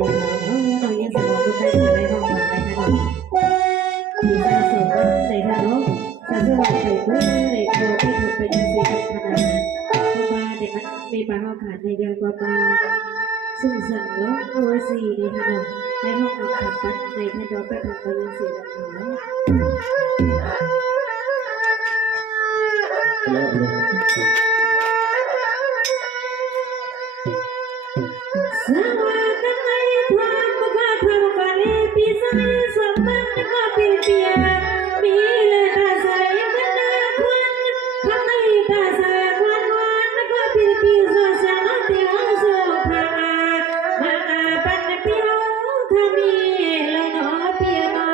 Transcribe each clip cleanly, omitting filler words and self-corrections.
ยังสมองก็ใกล้จะได้ห้องมาได้ขนมมีสะสมในขนมสะสมใส่เพื่อในโคที่ถูกเป็นสีขนาดเพราะว่าเด็กมันมีปลาห้องขาดในเดียวกว่าปลาซึ่งสั่งล้มโอซีในขนมในห้องขับปัดในขนมไปทำเป็นสีขาวสวัสดีความบุคคลความกันเลปิสัยสมบัติก็เป็นเพียมีเลตาใส่กันนาควันข้างในตาใส่ควันวันก็เป็นเพียส่วนสารที่ว่าสุภามาปันเพียวทำมีลโนเพียมา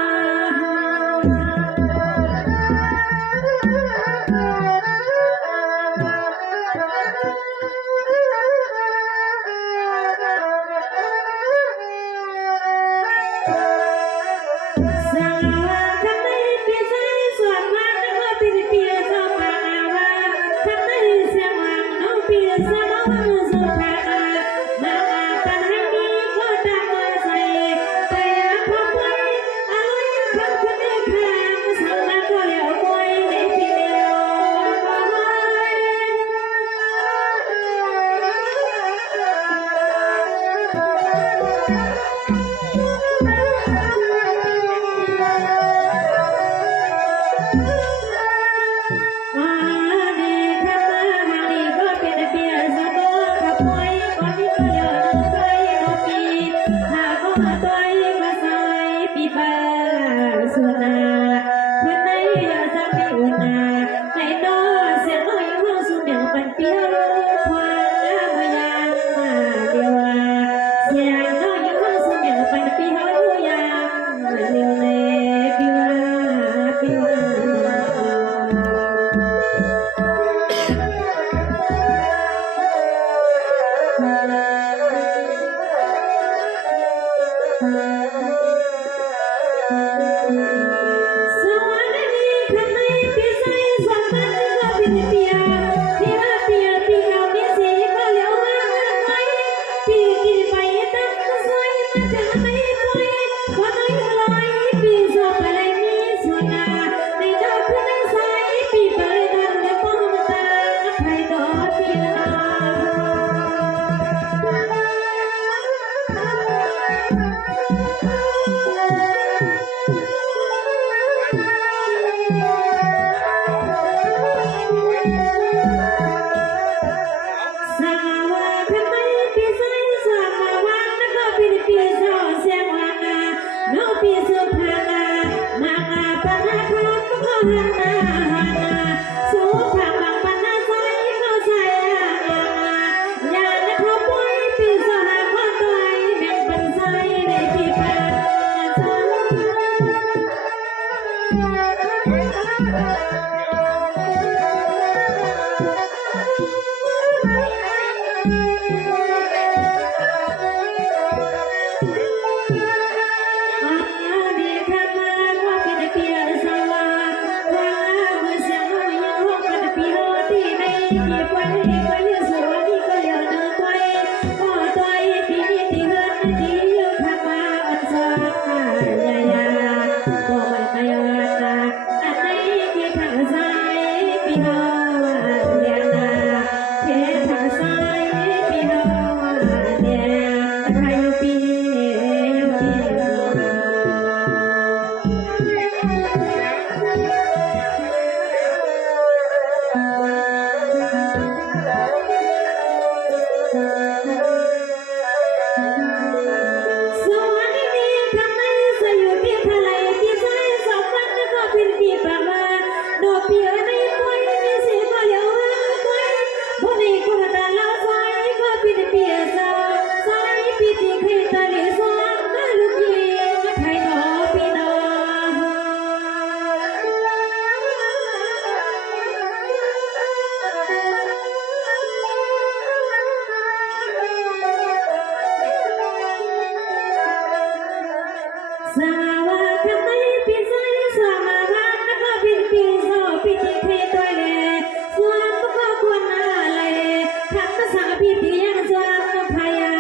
พิธียังจวนพยา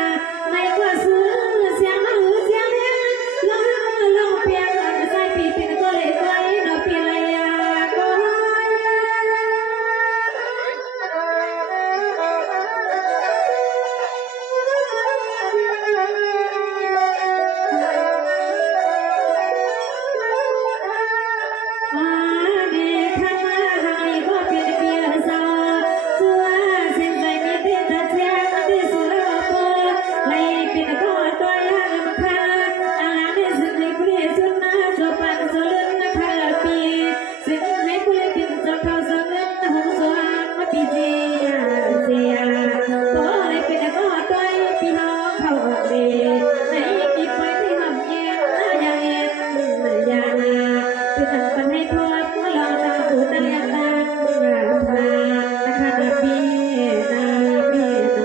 ในกว่าซื้อเสียง ในกี่ไปที่หำเย็นยาเย็นยานาที่ทำปันให้ทั่วมาลองตามผู้ได้ยังดังมานะคะนาบีนาบีน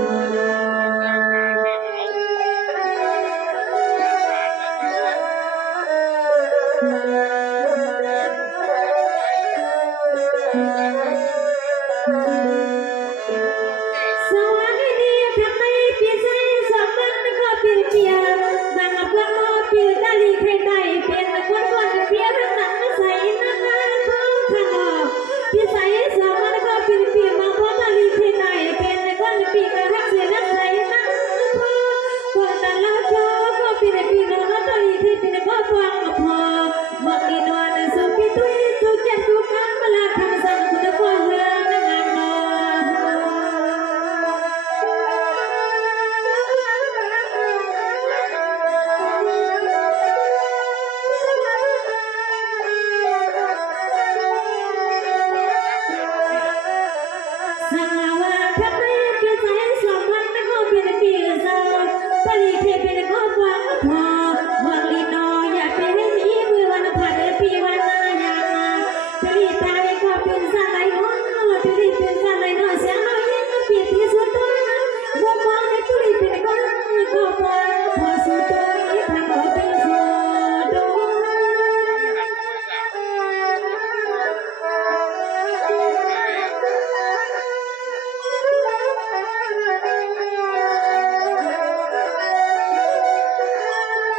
สวัสดีทำไมพี่ใจสองมันก็เปลี่ยนเปลี่ยนมันมาพักมาเปลี่ยนได้ดีใครได้เปลี่ยนคนคนเปลี่ยนทั้งนั้นมาใส่นั่งงานท้องข้างนอกพี่ใจสองมันก็เปลี่ยนเปลี่ยนมาพักได้ดีใครได้เปลี่ยนคนเปลี่ยนก็รักเสียนักใส่นั่งท้องคนแต่ละก็เปลี่ยนเปลี่ยนแล้วก็ดีใครเปลี่ยนก็ฟังพอบอกดีนวลสุขีตุยสุขเจ็บทุกการมาลาคำสั่งคุณพ่อเฮืองงานนอนสั่งว่าทำไมเกี่ยวใจสองวันไม่ก็เปลี่ยนเปลี่ยนซะพอดีใครเปลี่ยนก็ฟังพอบอกดีนอยอยากเป็นให้มีมือวันผ่านปีวันยาพอดีตายก็เป็นสัตว์ไหนน้อยพอดีเป็นสัตว์ไหนน้อยเสียงน้อยยิ่งเปลี่ยนที่สุดตัวบุกมองให้พอดีเป็นก็พอพอสุดตัวยิ่งทำเอาเป็นสุดตัว ส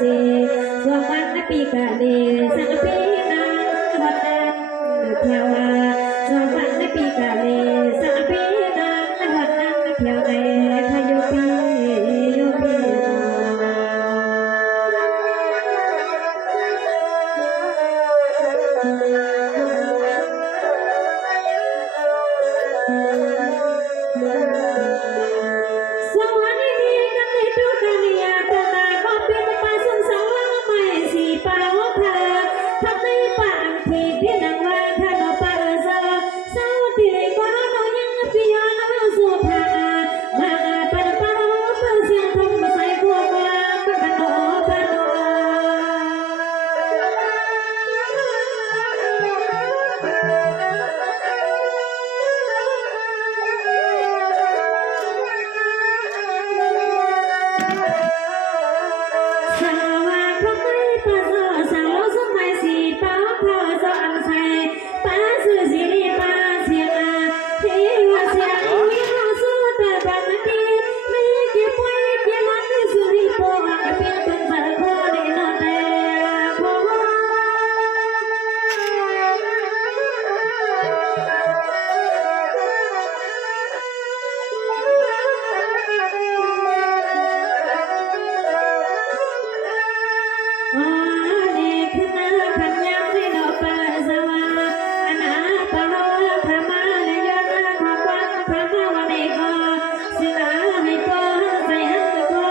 สีสวมันปีกะเลสังปีนังวันนั้นเที่ยวสวมันปีกะเลสังปีนังวันนั้นเที่ยวในทะยุปียุปี สวัสดีกันในทุกการยาตาก็เป็นป่าสนสาวไม่สีป่าหัวเธอทับในป่าที่พี่นังว่าท่านป่าเซอสาวที่ก็น้อยยังพี่ยานมาสุภามาป่าป่าป่าเสียงทำมาใส่พวกว่าป่าโนป่าโน สาวาเขาไม่ปะโซสาวสมัยสีป้าพอสอนใส่ป้าสื่อสีป้าเสียงที่ว่าเสียงมีห้องสู้แต่บัดนี้ไม่เก็บไว้เก็บมันในสุริโภคเป็นเป็นสารพัดในนอนแต่พอ Ane kuna kanya sino pasawa ana pahawa pramana yana bhagwan pramavane ko sila hai ko sayan ko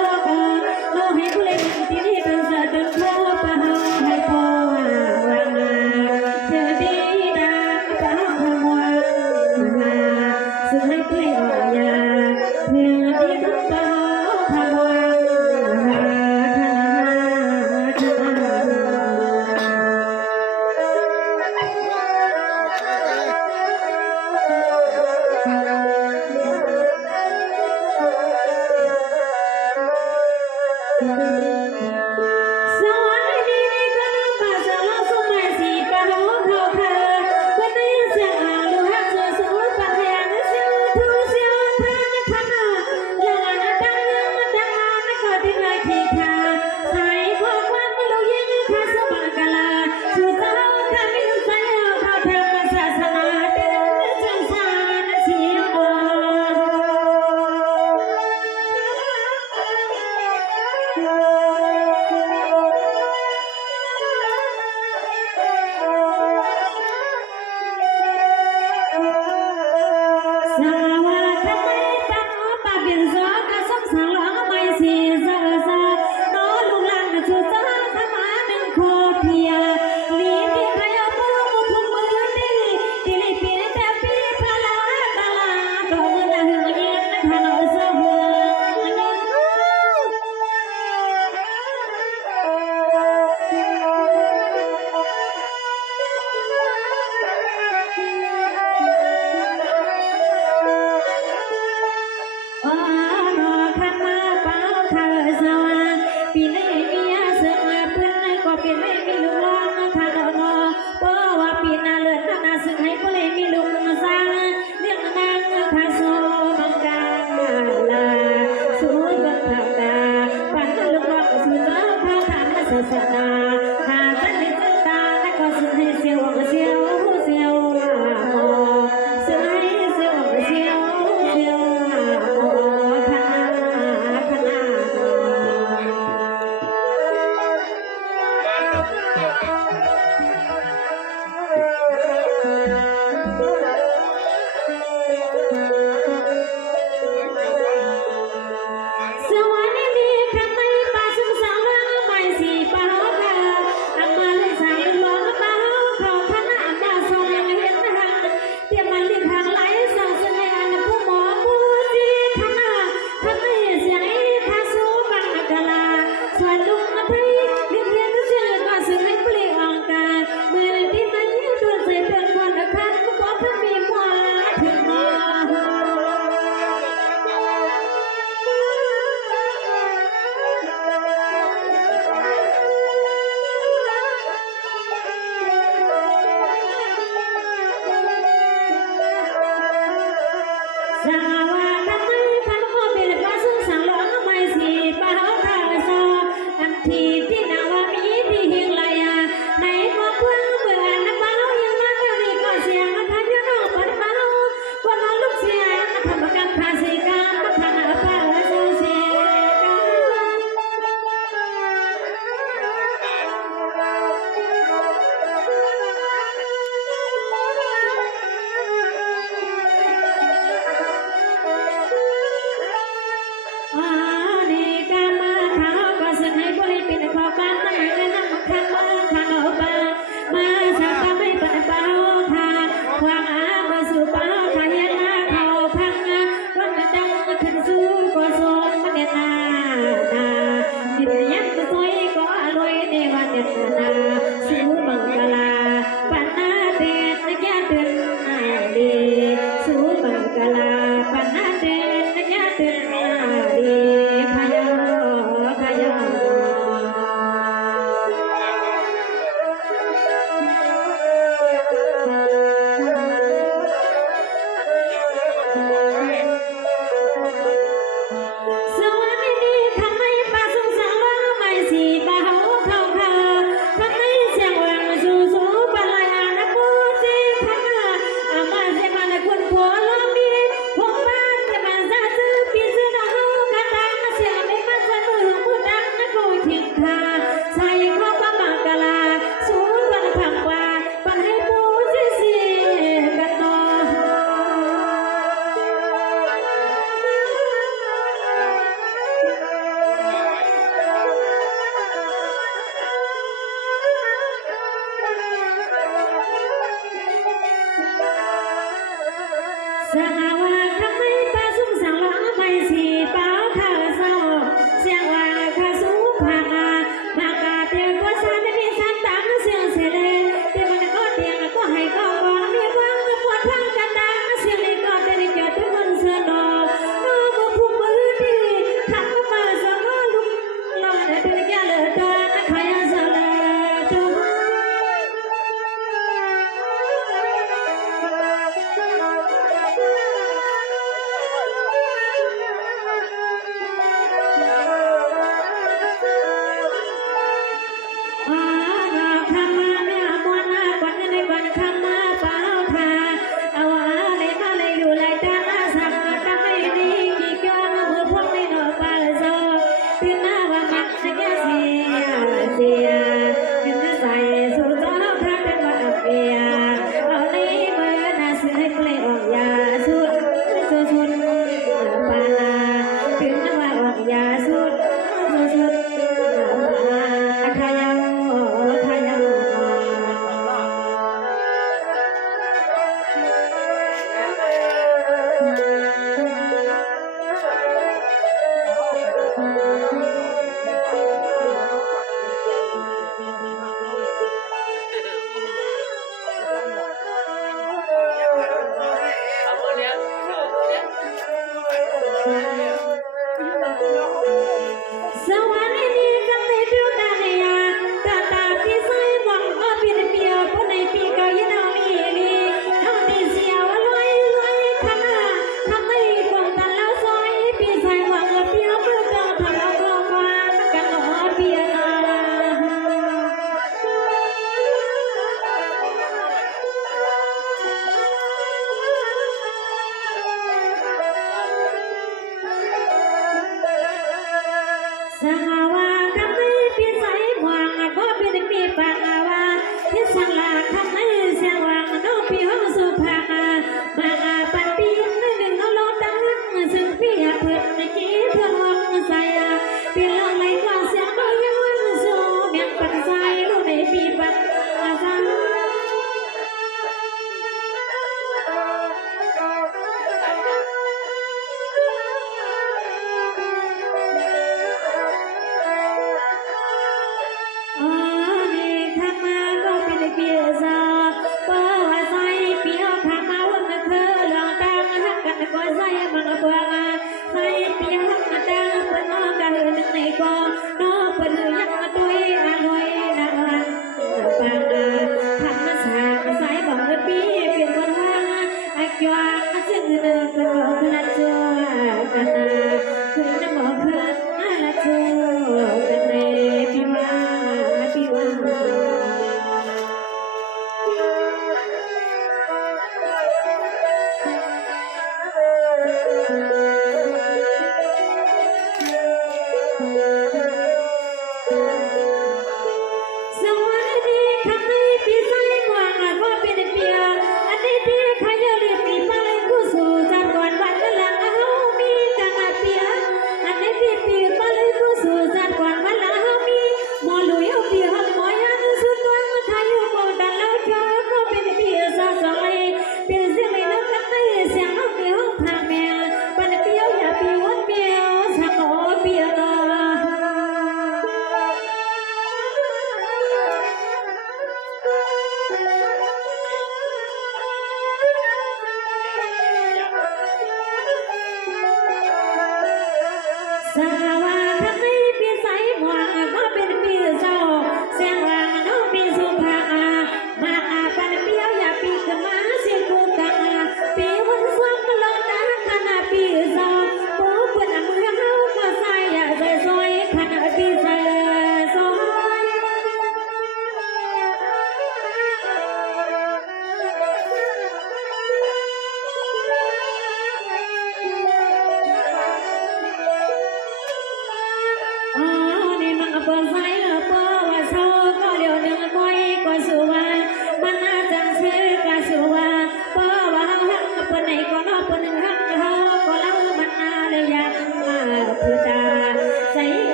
no hai kule tini pensa dun ko pahawa hai ko wana jadi da pahawa wana sunai kule ya jadi pahawaสวัสดีกันป้าสาวสมัยสีป้าหัวเขาเธอวันนี้เสียงลูกฮักสวยๆป้าแหงเสียวทูเสียวท่านท่านยังดังก็ดิ้นเลยทีท่าใส่ข้อความลูกยิงข้าสมังกลาชูสาวข้ามิลใส่เขาเธอศาสนาเดินจังสานเสียว สวัสดีป้าป้าเปลี่ยนซอก็สงสารร้องไม่เสียซาซาน้องลูกหลานชูซาทำมาหนึ่งโคเพียลีที่ใครเอามือมุกมือดีที่ลีเพียแต่ปีพลาตาลาดอกเงินหึงเย็นขนมสหัว อ๋อรอขันมาเป่าเธอสว่างปีนี้มีอาเสือมาพื้นก็ปีนี้มีลุงร้องขนมเพราะว่าปีนาเลือดนาสึกให้ก็เลยมีลุงสร้างเลี้ยงนางข้าโซมังกาลาสู้กันเท่าตาปันลูกร้องสู้เจ้าข้าวทานศาสนาหาสันนิษฐานแล้วก็สึกให้เสียวเสียวเสียวลาโมสึกให้เสียวเสียวเสียวลาโม สวัสดีครับไม่ป้าสุสาวไม่สีป้า บ้านไหนน้ำขันมาขันเอาบ้านมาชาบ้านไม่ปันเป้าทางความอามาสู่เป้าทางยันนาเขาพังวันดังขึ้นสู่ก็สมมันเนนาดินยันสวยก็อร่อยในวันเนนาสู่บังกลาปันนาเด็ดแก่เดินดีสู่บังกลาปันนาเด็ดแก่เดินดีขยอขยอ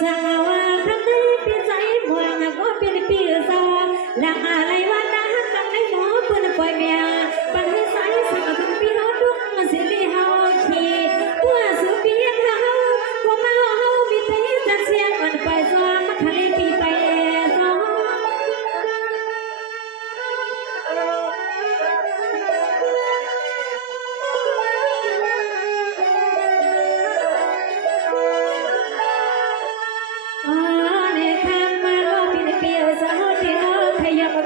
สาวาคำนี้ปีใจหมวงก็เป็นปีสองหลังอะไรวันนั้นกำในหมอเพื่อนปล่อยเมียปันให้ใส่สักถึงปีเขาดุกมาสิลีเฮาขี่ตัวสุปีเฮาก็มาเฮามีแต่จะเสียงมันไปซ้อมมาทะเลปีไปซ้อม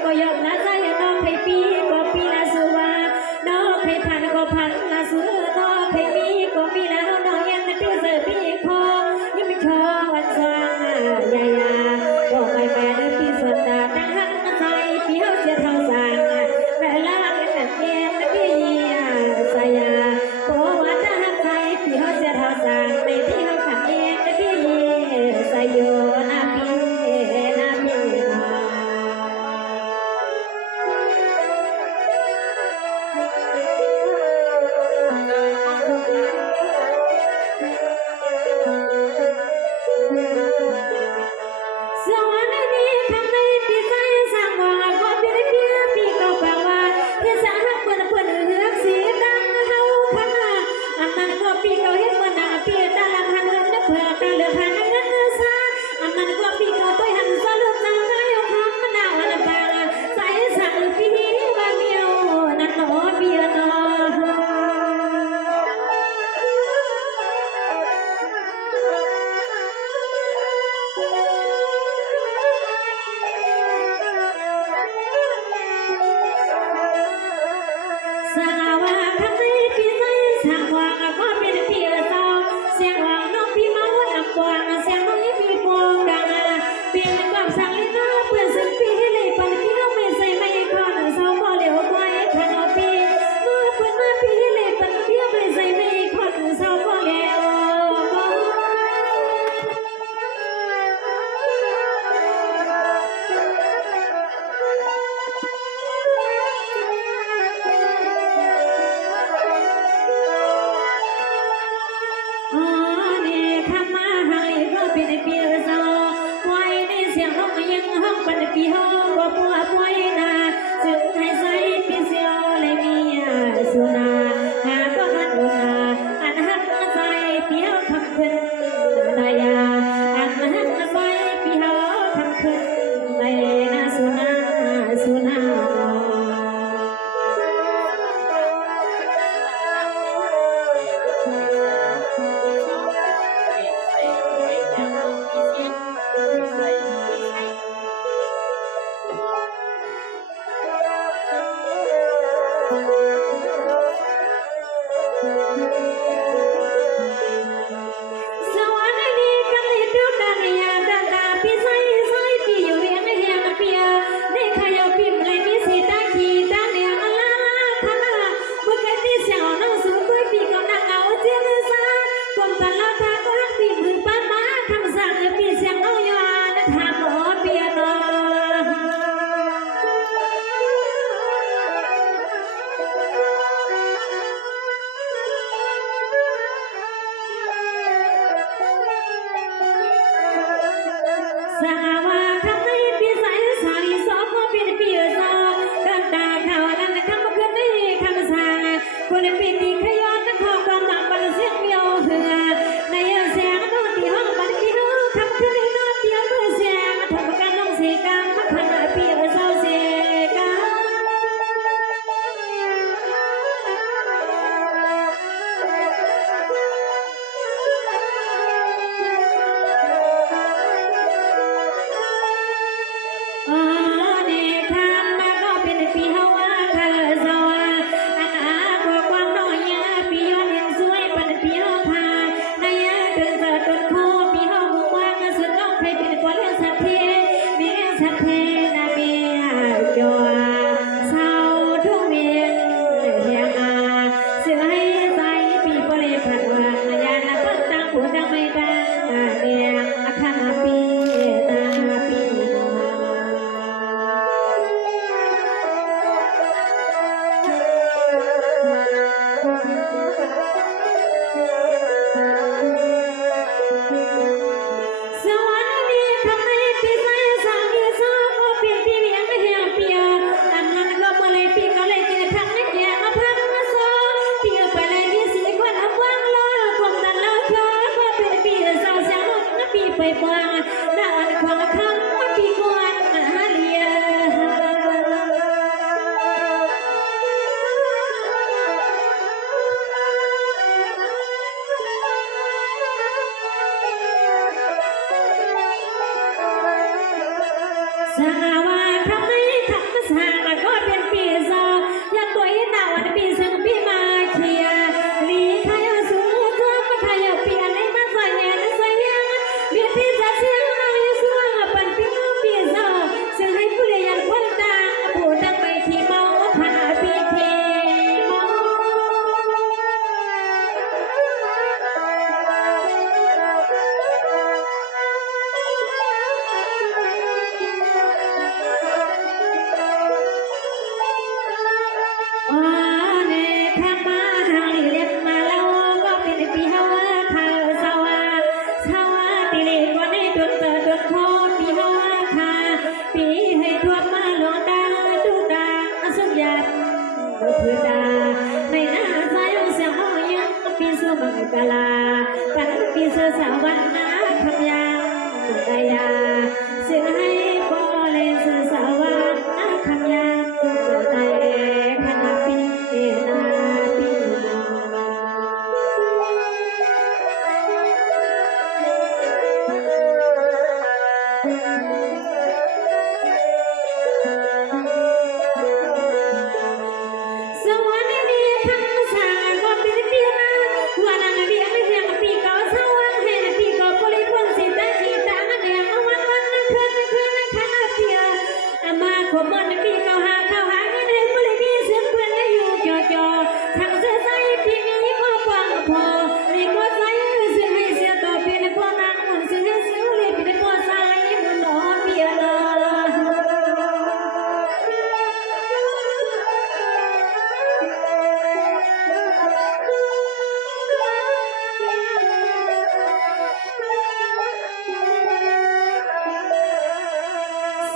ก็ยอมละใจน้องให้ปีก็ปีละสุวาน้องให้พันก็พันละสุน้องให้มีก็มีแล้วน้องยังไม่เจอปีคอยังไม่ขอวันสว่างยายาก็ไม่แม่เดินปีสดตาตั้งหันมาใจปีเฮาเสียเท่าสางแต่ละเป็นแต่เย็นปีสายาโอ้ว่าตั้งหันใจปีเฮาเสียเท่าสางในที่เฮาขัดเย็นปีสายโยนาปีนาปีนา สวรรค์นี้ทำในปีใจสร้างว่าก็เป็นเพียงปีก็แปลว่าเทศะหักเปิดเหือกสีดังเฮาขนาอันนั้นก็ปีก็เห็นว่านาปีตาลำหันเงินเพื่อตาเลือกหันเงินซาอันนั้นก็ปีก็ตัวหันสลุดจังได้ยกคำมันเอาอันบางใส่สั่งปีว่าเมียวนั่นหนอเบียนอ สาวาคำนี้พี่ใจสร้างวางก็เป็นเพียงสองเสียงวางน้องพี่มาวันอับวางเสียงน้องยี่พี่ปองดังเป็นความสั่งเลยน้องเพื่อนซึ่งพี่เลยปันพี่น้องไม่ใส่ไม่คอนสาวพอเหลวไว้ขันอปีเมื่อเพื่อนมาพี่เลยปันพี่ไม่ใส่ไม่คอนสาวพอเหลว อ๋อเนี่ยคำมาให้ก็เป็นปีละสองไว้ในเสียงห้องยังห้องเป็นปีห้องก็ปัวป่วยนาจึงให้ใส่ปีเสียวเลยมีสุนาหาก็หันบุนาอันหักใส่ปีเฮาทำขึ้นนายาอันหักใส่ปีเฮาทำขึ้นในนาสุนาสุนา สวรรค์นี้กำลังดูดันยาดันตาพี่ใส่ปีอยู่เรียงเฮียนเปียได้ขยพิมพ์เลยมีสีตาขีตาเนียงลาขนาเมื่อกี้ที่เสียวน้องสูงด้วยปีกำลังเอาเจียนซากลมตลอดทางก็หักปีมือป้ามาคำสั่งปีเสียงน้องยานทำหมอเปียโน สาวาคำนี้พี่ใส่สาลีสองก็เป็นปีสองดังตาเขาดังคำคืนนี้คำสาคนปีนี้ขย้อนนักขอความต่างบันเสียงเมียวเหือในเสียงนอนที่ห้องบันที่หูคำคืนนี้นอนเดียวเพื่อเสียงทำกันน้องเสียงมาขนาดปีเศร้าเสียง อ๋อเนี่ยทำมาก็เป็นปีเฮาว่าเธอสวาอันอาก็ความน้อยปีย้อนเห็นสวยเป็นปีเฮาพาในถึงเกิดต้นโพปีเฮาหมู่ว่างสุดน้องใครเป็นคนเลี้ยงสัตว์เทเมียสัตว์เทนะเมียจอเศร้าทุ่งเมียนเฮียอาเสือให้ใจปีบริพันธ์ว่ายานาตั้งตั้งหัวดังไม่ดังเมียขันปีนาปีนา สว ไปปวงนอนควงคำปีกวนหาเลียสาวาทำให้ทำมาสร้างก็เป็นปีศาจอยากตัวให้หนาวันปีซึ่งปีมาเขียลีขยะสูงตัวมาขยะเปลี่ยนในมันใส่เงินใส่ยังเบียดที่จะเสียงเราอยู่ส่วนเป็นปีน้องปีศาจซึ่งให้ผู้เลี้ยงคนดังผู้ดังไปที่เมาผ่านปีเทมองกาลาปันปีเสสวรรค์นาคำยังดายาเสียงให้บอเลเสสวรรค์นาคำยังดายคณะปีนาปีสวรรค์นี้ทำสร้างก็เป็นปีนาวันนั้นเบียไม่เพียงปีเก่าสวรรค์ให้ปีเก่าบริพ้นสิตาจีตามันเดียงวันนั้นคืนคณะเปียมาขบวนปีเก่าหาเข้าหาเงินให้บริบีเสียงเพื่อนได้อยู่จ่อทั้งเสื้อใส่พี่มีพ่อฟังพอในก็ใส่เสื้อให้เสียต่อเป็นพ่อนางมันเสื้อให้เสียเลยเป็นพ่อใส่มันนอนเปียละ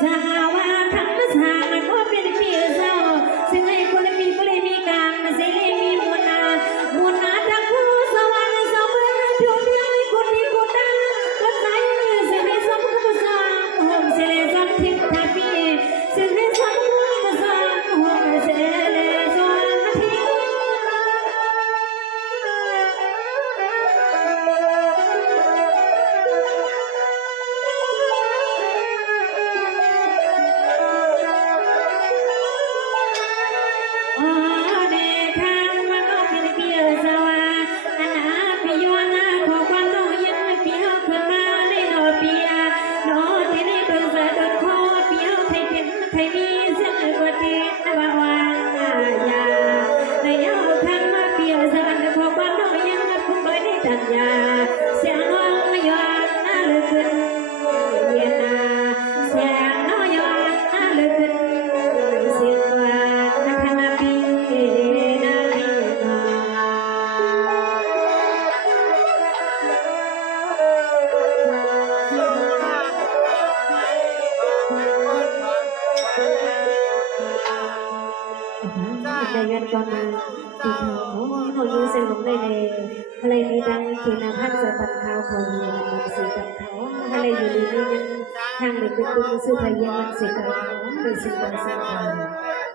สาวาทำมาสร้างก็เป็นปีศาจซึ่งให้คนมีบริมีกรรมเสรีมีมุนาทั้งคู่สวรรค์สมบูรณ์ทุกเรื่องคนดีคนดังก็ใส่เสียให้สมบูรณ์สร้างหงเสรีสมทิพย์ทัพพีซึ่งให้สมบูรณ์สร้างหงเสรีสมทิพย์ใครมีเสียงกว่าดีว่าวางยาในยาวคำมาเปียวสวรรค์ขอความน้อยยังพุ่งไปในตัญญาเสียงน้องยอนน่าลึกขึ้นเย็นนาเสียงน้องยอนน่าลึกขึ้นเสียงว่าคณะปีนาปีนาในเงินก่อนมาปีเขายืนเส้นลงได้เลยอะไรมีดังเขียนพันเสือปันขาวเขามีมันมันสีกับเขาอะไรอยู่ดีนี่ยังทางเด็กเป็นตุ้งซื้อไทยยังมันสีกับเขาเป็นสิ่งต่างๆ